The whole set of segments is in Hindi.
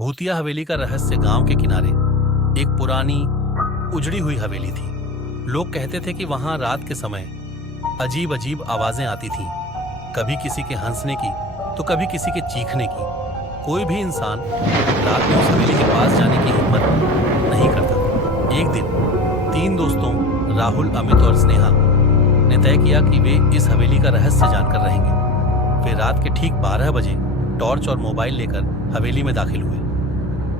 भूतिया हवेली का रहस्य गांव के किनारे एक पुरानी उजड़ी हुई हवेली थी। लोग कहते थे कि वहां रात के समय अजीब अजीब आवाजें आती थीं, कभी किसी के हंसने की तो कभी किसी के चीखने की। कोई भी इंसान रात में उस हवेली के पास जाने की हिम्मत नहीं करता था। एक दिन 3 दोस्तों राहुल, अमित और स्नेहा ने तय किया कि वे इस हवेली का रहस्य जानकर रहेंगे। वे रात के ठीक 12 बजे टॉर्च और मोबाइल लेकर हवेली में दाखिल हुए।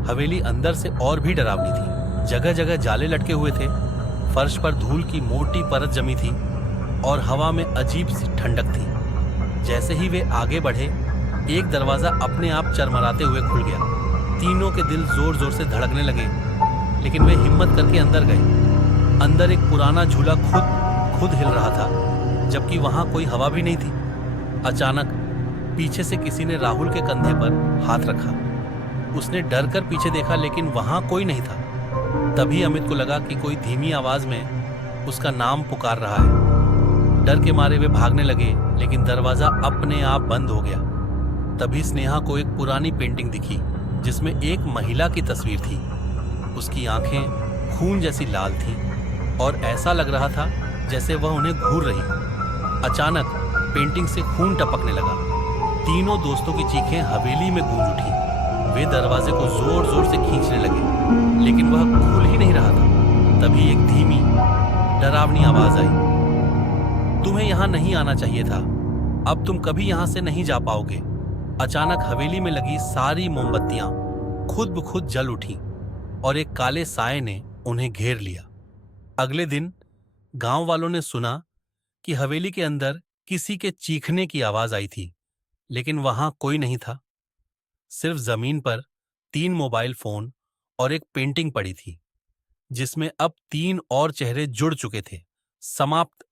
हवेली अंदर से और भी डरावनी थी। जगह जगह जाले लटके हुए थे, फर्श पर धूल की मोटी परत जमी थी और हवा में अजीब सी ठंडक थी। जैसे ही वे आगे बढ़े, एक दरवाजा अपने आप चरमराते हुए खुल गया। तीनों के दिल जोर जोर से धड़कने लगे, लेकिन वे हिम्मत करके अंदर गए। अंदर एक पुराना झूला खुद हिल रहा था, जबकि वहां कोई हवा भी नहीं थी। अचानक पीछे से किसी ने राहुल के कंधे पर हाथ रखा। उसने डर कर पीछे देखा, लेकिन वहां कोई नहीं था। तभी अमित को लगा कि कोई धीमी आवाज में उसका नाम पुकार रहा है। डर के मारे वे भागने लगे, लेकिन दरवाजा अपने आप बंद हो गया। तभी स्नेहा को एक पुरानी पेंटिंग दिखी, जिसमें एक महिला की तस्वीर थी। उसकी आंखें खून जैसी लाल थीं और ऐसा लग रहा था जैसे वह उन्हें घूर रही हो। अचानक पेंटिंग से खून टपकने लगा। तीनों दोस्तों की चीखें हवेली में गूंज उठी। वे दरवाजे को जोर जोर से खींचने लगे, लेकिन वह खुल ही नहीं रहा था। तभी एक धीमी डरावनी आवाज आई, तुम्हें यहां नहीं आना चाहिए था, अब तुम कभी यहां से नहीं जा पाओगे। अचानक हवेली में लगी सारी मोमबत्तियां खुद ब खुद जल उठी और एक काले साए ने उन्हें घेर लिया। अगले दिन गांव वालों ने सुना कि हवेली के अंदर किसी के चीखने की आवाज आई थी, लेकिन वहां कोई नहीं था। सिर्फ जमीन पर 3 मोबाइल फोन और एक पेंटिंग पड़ी थी, जिसमें अब 3 और चेहरे जुड़ चुके थे। समाप्त